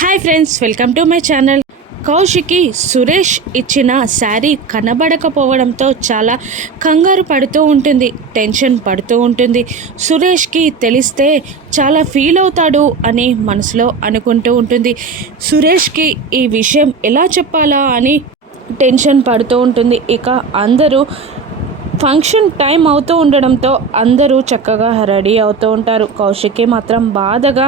Hi friends, welcome to my channel. Kaushiki Suresh ఇచ్చిన శారీ కనబడకపోవడంతో చాలా కంగారు పడుతూ ఉంటుంది, టెన్షన్ పడుతూ ఉంటుంది. సురేష్కి తెలిస్తే చాలా ఫీల్ అవుతాడు అని మనసులో అనుకుంటూ ఉంటుంది. సురేష్కి ఈ విషయం ఎలా చెప్పాలా అని టెన్షన్ పడుతూ ఉంటుంది. ఇక అందరూ ఫంక్షన్ టైం అవుతూ ఉండడంతో అందరూ చక్కగా రెడీ అవుతూ ఉంటారు. కౌశికి మాత్రం బాధగా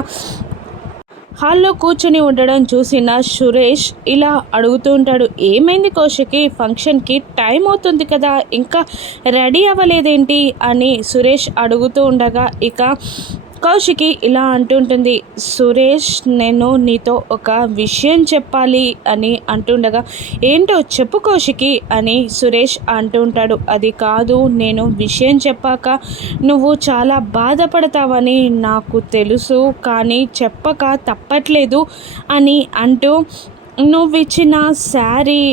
హాల్లో కూర్చొని ఉండడం చూసిన సురేష్ ఇలా అడుగుతూ ఉంటాడు, ఏమైంది కౌశికి, ఫంక్షన్కి టైం అవుతుంది కదా, ఇంకా రెడీ అవ్వలేదేంటి అని సురేష్ అడుగుతూ ఉండగా ఇక కౌశికి ఇలా అంటుంటుంది, సురేష్ నేను నీతో ఒక విషయం చెప్పాలి అని అంటుండగా, ఏంటో చెప్పు కౌశికి అని సురేష్ అంటుంటాడు. అది కాదు, నేను విషయం చెప్పాక నువ్వు చాలా బాధపడతావని నాకు తెలుసు, కానీ చెప్పక తప్పట్లేదు అని అంటూ నువ్విచ్చిన శారీ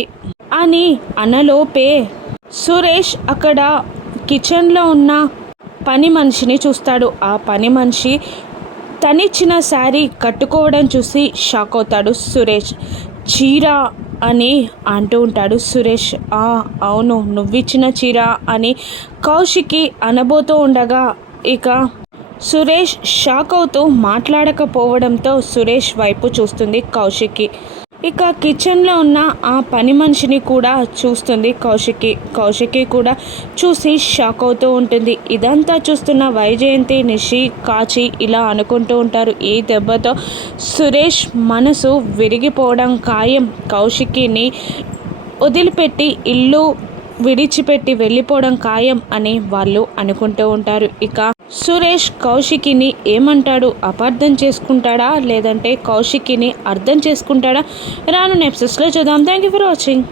అని అనలోపే సురేష్ అక్కడ కిచెన్లో ఉన్న పని మనిషిని చూస్తాడు. ఆ పని మనిషి తనిచ్చిన శారీ కట్టుకోవడం చూసి షాక్ అవుతాడు సురేష్. చీర అని అంటూ ఉంటాడు సురేష్. అవును, నువ్విచ్చిన చీర అని కౌశికి అనబోతూ ఉండగా ఇక సురేష్ షాక్ అవుతూ మాట్లాడకపోవడంతో సురేష్ వైపు చూస్తుంది కౌశికి. ఇక కిచెన్లో ఉన్న ఆ పని మనిషిని కూడా చూస్తుంది కౌశికి కూడా చూసి షాక్ అవుతూ ఉంటుంది. ఇదంతా చూస్తున్న వైజయంతి, నిషి, కాచి ఇలా అనుకుంటూ ఉంటారు, ఈ దెబ్బతో సురేష్ మనసు విరిగిపోవడం ఖాయం, కౌశికిని వదిలిపెట్టి ఇల్లు విడిచిపెట్టి వెళ్ళిపోవడం ఖాయం అని వాళ్ళు అనుకుంటూ ఉంటారు. ఇక సురేష్ కౌశికిని ఏమంటాడు, అపార్థం చేసుకుంటాడా లేదంటే కౌశికిని అర్థం చేసుకుంటాడా, రాను ఎపిసోడ్స్లో చూద్దాం. Thank you for watching.